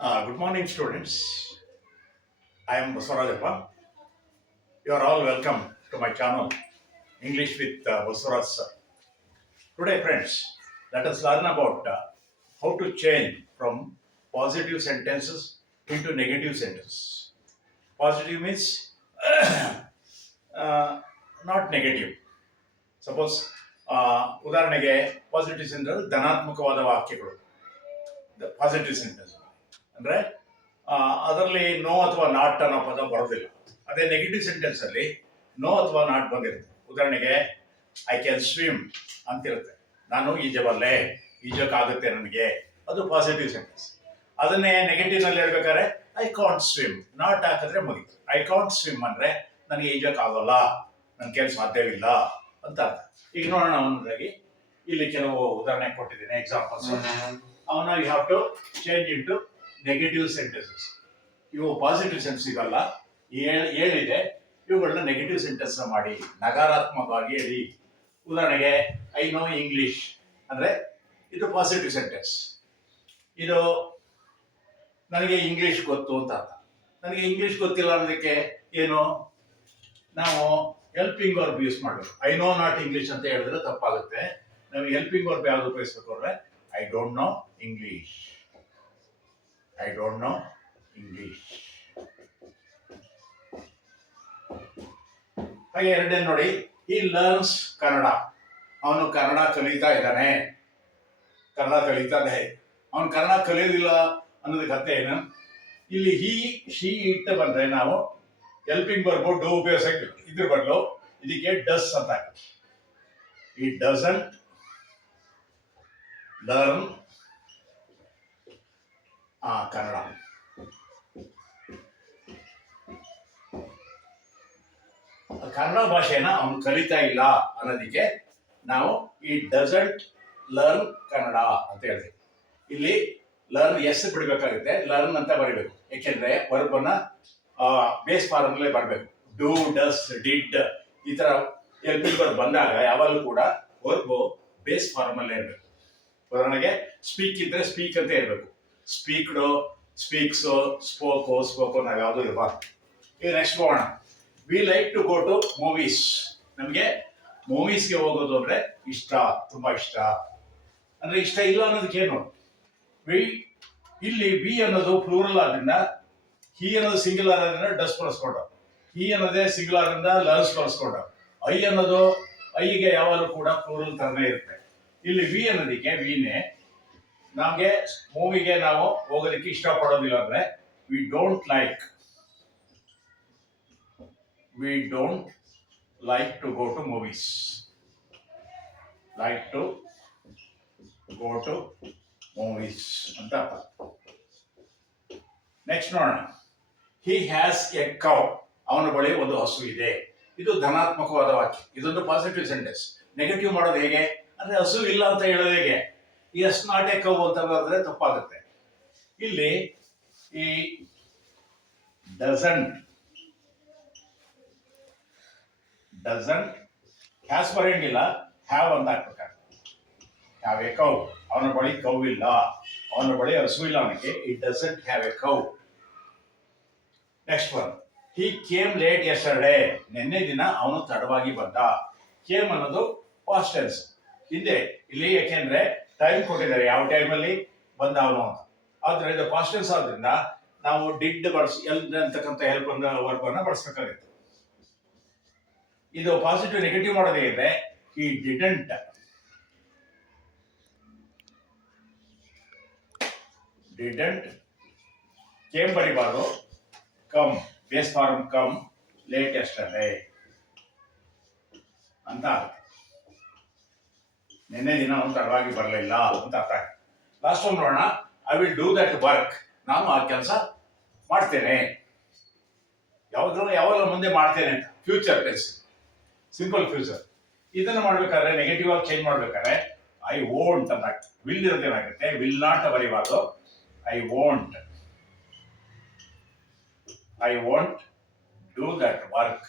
Good morning, students. I am Baswarajappa. You are all welcome to my channel, English with Baswaraj sir. Today, friends, let us learn about how to change from positive sentences into negative sentences. Positive means uh, not negative. Suppose ಉದಾಹರಣೆಗೆ positive sentence ಧನಾತ್ಮಕವಾದ ವಾಕ್ಯಗಳು positive sentence ಅಂದ್ರೆ ಅದರಲ್ಲಿ no ಅಥವಾ not ಅನ್ನೋ ಪದ ಬರೋದಿಲ್ಲ. ಅದೇ negative sentence ಅಲ್ಲಿ ನೋ ಅಥವಾ ನಾಟ್ ಬಂದಿರುತ್ತೆ. ಉದಾಹರಣೆಗೆ ಐ ಕ್ಯಾನ್ ಸ್ವಿಮ್ ಅಂತಿರುತ್ತೆ. ನಾನು ಈಜಬಲ್ಲೆ, ಈಜಕ್ಕಾಗುತ್ತೆ ನನಗೆ, ಅದು ಪಾಸಿಟಿವ್ ಸೆಂಟೆನ್ಸ್. ಅದನ್ನೇ ನೆಗೆಟಿವ್ ನಲ್ಲಿ ಹೇಳ್ಬೇಕಾದ್ರೆ ಐ ಕಾಂಟ್ ಸ್ವಿಮ್, ನಾಟ್ ಹಾಕಿದ್ರೆ ಮುಗೀತು. ಐ ಕಾಂಟ್ ಸ್ವಿಮ್ ಅಂದ್ರೆ ನನಗೆ ಈಜಕ್ಕಾಗಲ್ಲ, ನನ್ನ ಕೆಲಸ ಸಾಧ್ಯವಿಲ್ಲ ಅಂತ ಅರ್ಥ. ಈಗ ನೋಡೋಣ ಒಂದಾಗಿ ಇಲ್ಲಿ ಕೆಲವು ಉದಾಹರಣೆ ಕೊಟ್ಟಿದ್ದೀನಿ, ಎಕ್ಸಾಂಪಲ್ಸ್. ಅವನ್ನ you have to change into negative sentences. ಇವು ಪಾಸಿಟಿವ್ ಸೆನ್ಸ್ ಸಿಗಲ್ಲ, ಹೇಳಿದೆ, ಇವುಗಳನ್ನ ನೆಗೆಟಿವ್ ಸೆಂಟೆನ್ಸ್ ಮಾಡಿ ನಕಾರಾತ್ಮಕವಾಗಿ ಹೇಳಿ. ಉದಾಹರಣೆಗೆ ಐ ನೋ ಇಂಗ್ಲಿಷ್ ಅಂದ್ರೆ ಇದು ಪಾಸಿಟಿವ್ ಸೆಂಟೆನ್ಸ್. ಇದು ನನಗೆ ಇಂಗ್ಲಿಷ್ ಗೊತ್ತು ಅಂತ ಅರ್ಥ. ನನಗೆ ಇಂಗ್ಲಿಷ್ ಗೊತ್ತಿಲ್ಲ ಅನ್ನೋದಕ್ಕೆ ಏನು, ನಾವು ಹೆಲ್ಪಿಂಗ್ ವರ್ಬ್ ಯೂಸ್ ಮಾಡಬೇಕು. ಐ ನೋ ನಾಟ್ ಇಂಗ್ಲಿಷ್ ಅಂತ ಹೇಳಿದ್ರೆ ತಪ್ಪಾಗುತ್ತೆ. ನಾವು ಹೆಲ್ಪಿಂಗ್ ವರ್ಬ್ ಯಾವ್ದು ಉಪಯೋಗಿಸ್ಬೇಕು ಅಂದ್ರೆ I don't know English. I don't know English. ಹಾಗೆ ಎರಡನೇ ನೋಡಿ, ಹಿ ಲರ್ನ್ಸ್ ಕನ್ನಡ. ಅವನು ಕನ್ನಡ ಕಲಿತಾ ಇದ್ದಾನೆ, ಕನ್ನಡ ಕಲಿತಾನೆ. ಅವನು ಕನ್ನಡ ಕಲಿಯೋದಿಲ್ಲ ಅನ್ನೋದಕ್ಕೆ ಅರ್ಥ ಏನು? ಇಲ್ಲಿ ಹಿ ಶಿ ಇಟ್ಟು ಬಂದ್ರೆ ನಾವು ಹೆಲ್ಪಿಂಗ್ ಬರ್ಬೋ ಡೂ ಉಪಯೋಗಿಸಕ್ಕೆ ಇದ್ರ ಬದಲು ಇದಕ್ಕೆ ಡಸ್ ಅಂತ. ಈ ಡಸಂಟ್ ಲರ್ನ್ ಕನ್ನಡ. ಕನ್ನಡ ಭಾಷೆನ ಅವನು ಕಲಿತಾ ಇಲ್ಲ ಅನ್ನೋದಕ್ಕೆ ನಾವು ಈ ಡಸಂಟ್ ಲರ್ನ್ ಕನ್ನಡ ಅಂತ ಹೇಳ್ತೀವಿ. ಇಲ್ಲಿ ಲರ್ನ್ ಎಸ್ ಬಿಡಬೇಕಾಗುತ್ತೆ, ಲರ್ನ್ ಅಂತ ಬರೀಬೇಕು. ಯಾಕೆಂದ್ರೆ ವರ್ಬನ್ನ ಬೇಸ್ ಫಾರ್ಮ್ ಅಲ್ಲೇ ಬರಬೇಕು. ಡೂ, ಡಸ್, ಡಿಡ್ ಈ ತರ ಹೆಲ್ಪಿಂಗ್ ವರ್ಬ್ ಬಂದಾಗ ಯಾವಾಗಲೂ ಕೂಡ ವರ್ಬ್ ಬೇಸ್ ಫಾರ್ಮ್ ಅಲ್ಲೇ ಇರಬೇಕು. ಉದಾಹರಣೆಗೆ ಸ್ಪೀಕ್ ಇದ್ರೆ ಸ್ಪೀಕ್ ಅಂತ ಇರಬೇಕು. ಸ್ಪೀಕ್ಡು, ಸ್ಪೀಕ್ಸು, ಸ್ಪೋಕು ನಾವು ಯಾವುದು ಇರಬಾರ್ದು. ಈಗ ನೆಕ್ಸ್ಟ್ ಹೋಗೋಣ. We like to go to movies. ನಮಗೆ ಮೂವೀಸ್ಗೆ ಹೋಗೋದು ಅಂದ್ರೆ ಇಷ್ಟ, ತುಂಬಾ ಇಷ್ಟ. ಅಂದ್ರೆ ಇಷ್ಟ ಇಲ್ಲ ಅನ್ನೋದಕ್ಕೇನು, ಇಲ್ಲಿ ವಿ ಅನ್ನೋದು ಪ್ಲೂರಲ್ ಆದ್ರಿಂದ, ಹಿ ಅನ್ನೋದು ಸಿಂಗುಲರ್ ಆದ್ರಿಂದ ಡಸ್ ಬಳಸ್ಕೊಂಡು, ಹಿ ಅನ್ನೋದೇ ಸಿಂಗುಲರ್ ಆದ್ರಿಂದ ಲರ್ನ್ಸ್ ಬಳಸ್ಕೊಂಡು, ಐ ಅನ್ನೋದು ಐಗೆ ಯಾವಾಗಲೂ ಕೂಡ ಪ್ಲೂರಲ್ ತರನೇ ಇರುತ್ತೆ. ಇಲ್ಲಿ ವಿ ಅನ್ನೋದಕ್ಕೆ ವಿನೇ ನಮ್ಗೆ ಮೂವಿಗೆ ನಾವು ಹೋಗೋದಕ್ಕೆ ಇಷ್ಟಪಡೋದಿಲ್ಲ ಅಂದ್ರೆ we don't like to go to movies. Like to go to movies ಅಂತ. ನೆಕ್ಸ್ಟ್ ನೋಡೋಣ. He has a cow. ಅವನ ಬಳಿ ಒಂದು ಹಸು ಇದೆ. ಇದು ಧನಾತ್ಮಕವಾದ ವಾಕ್ಯ, ಇದೊಂದು ಪಾಸಿಟಿವ್ ಸೆಂಟೆನ್ಸ್. ನೆಗೆಟಿವ್ ಮಾಡೋದು ಹೇಗೆ ಅಂದ್ರೆ ಹಸು ಇಲ್ಲ ಅಂತ ಹೇಳೋದು ಹೇಗೆ, ಎಸ್ ನಾಟ್ ಎ ಕೌ ಅಂತ ಬರೆದ್ರೆ ತಪ್ಪಾಗುತ್ತೆ. ಇಲ್ಲಿ ಈ ಡಸಂಟ್ ಹ್ಯಾಸ್ ಬರೆಯಂಗಿಲ್ಲ, ಹ್ಯಾವ್ ಅಂತ ಹಾಕ್ಬೇಕಾಗ್ತದೆ. Have A cow. ಅವನ ಬಳಿ ಕೌ ಇಲ್ಲ, ಅವನ ಬಳಿ ಹಸು ಇಲ್ಲ, ಅವನಿಗೆ it doesn't have A cow. Next one, he came late yesterday. ನಿನ್ನೆ ದಿನ ಅವನು ತಡವಾಗಿ ಬಂದ. ಕೇಮ್ ಅನ್ನೋದು ಪಾಸ್ಟ್ ಟೆನ್ಸ್ ಹಿಂದೆ. ಇಲ್ಲಿ ಯಾಕೆಂದ್ರೆ ಟೈಮ್ ಕೊಟ್ಟಿದ್ದಾರೆ, ಯಾವ ಟೈಮಲ್ಲಿ ಬಂದ ಅವನು ಅಂತ. ಆದ್ರೆ ಇದು ಪಾಸ್ಟ್ ಟೆನ್ಸ್ ಆದ್ರಿಂದ ನಾವು ಡಿಡ್ ಅಂತಕ್ಕಂಥ ಹೆಲ್ಪ್ ವರ್ಬ್ ಅನ್ನ ಬಳಸಬೇಕಾಗುತ್ತೆ. ಇದು ಪಾಸಿಟಿವ್ ನೆಗೆಟಿವ್ ಮಾಡೋದೇ ಇದೆ. ಹಿ ಡಿಡಂಟ್ ಕೇಮ್ ಬರಿಬಾರ್ದು, come base form come late yesterday ಅಂತ. ನಿನ್ನೆ ದಿನ ಅವನು ತಡವಾಗಿ ಬರಲಿಲ್ಲ ಅಂತ ಅರ್ಥ. ಲಾಸ್ಟ್ ಒಂದು ನೋಡೋಣ. I will do that work. ನಾನು ಆ ಕೆಲಸ ಮಾಡ್ತೇನೆ. ಯಾವಾಗ ಮುಂದೆ ಮಾಡ್ತೇನೆ ಅಂತ, ಫ್ಯೂಚರ್ ಟೆನ್ಸ್, ಸಿಂಪಲ್ ಫ್ಯೂಚರ್. ಇದನ್ನ ಮಾಡ್ಬೇಕಾದ್ರೆ ನೆಗೆಟಿವ್ ಆಗಿ ಚೇಂಜ್ ಮಾಡ್ಬೇಕಾದ್ರೆ ಐ ವೋಂಟ್ ಅಂತ. ವಿಲ್ ಇರೋದೇನಾಗುತ್ತೆ, ವಿಲ್ ನಾಟ್ ಬರೀಬಾರ್ದು. I won't do that work.